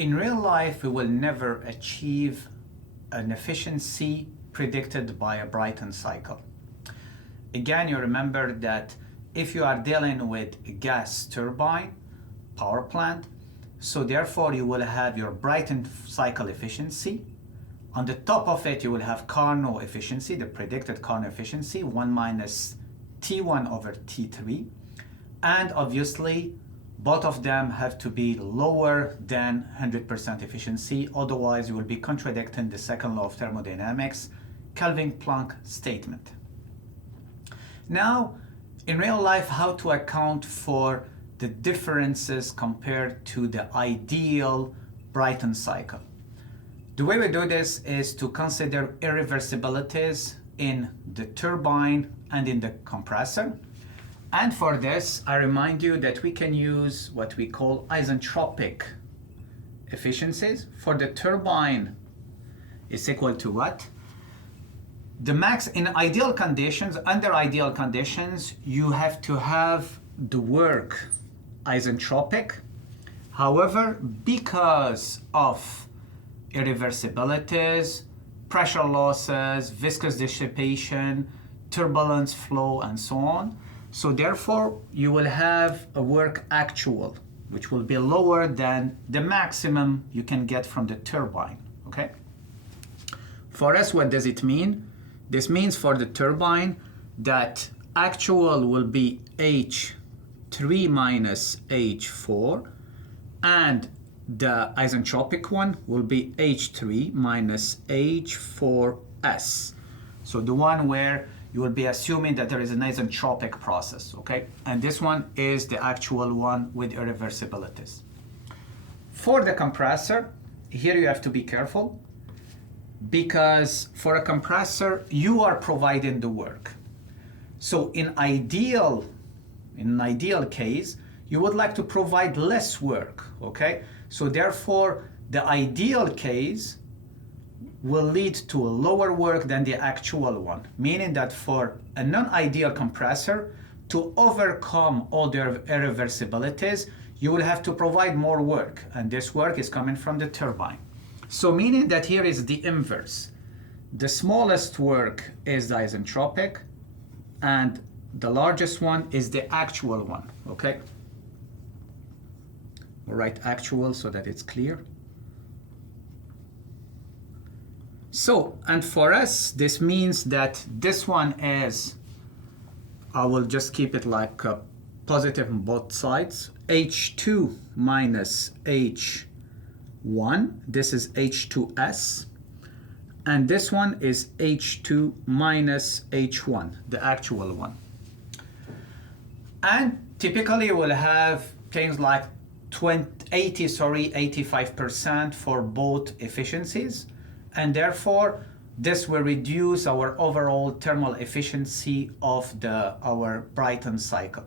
in real life, we will never achieve an efficiency predicted by a Brayton cycle. Again, you remember that if you are dealing with a gas turbine power plant, so therefore you will have your Brayton cycle efficiency. On the top of it, you will have Carnot efficiency, the predicted Carnot efficiency, 1 minus T1 over T3. And obviously, both of them have to be lower than 100% efficiency, otherwise you will be contradicting the second law of thermodynamics, Kelvin-Planck statement. Now, in real life, how to account for the differences compared to the ideal Brayton cycle? The way we do this is to consider irreversibilities in the turbine and in the compressor. And for this, I remind you that we can use what we call isentropic efficiencies. For the turbine, is equal to what? The max in ideal conditions, under ideal conditions, you have to have the work isentropic. However, because of irreversibilities, pressure losses, viscous dissipation, turbulence flow, and so on, so therefore you will have a work actual, which will be lower than the maximum you can get from the turbine, okay? For us, what does it mean? This means for the turbine that actual will be H3 minus H4, and the isentropic one will be H3 minus H4S. So the one where you will be assuming that there is an isentropic process, okay? And this one is the actual one with irreversibilities. For the compressor, here you have to be careful, because for a compressor, you are providing the work. So in an ideal case, you would like to provide less work, okay? So therefore, the ideal case will lead to a lower work than the actual one, meaning that for a non-ideal compressor, to overcome all the irreversibilities, you will have to provide more work, and this work is coming from the turbine. So meaning that here is the inverse. The smallest work is the isentropic, and the largest one is the actual one, okay? We'll write actual so that it's clear. So, and for us, this means that this one is, I will just keep it like positive on both sides, H2 minus H1, this is H2S, and this one is H2 minus H1, the actual one. And typically we'll have things like 85% for both efficiencies, and therefore this will reduce our overall thermal efficiency of our Brayton cycle.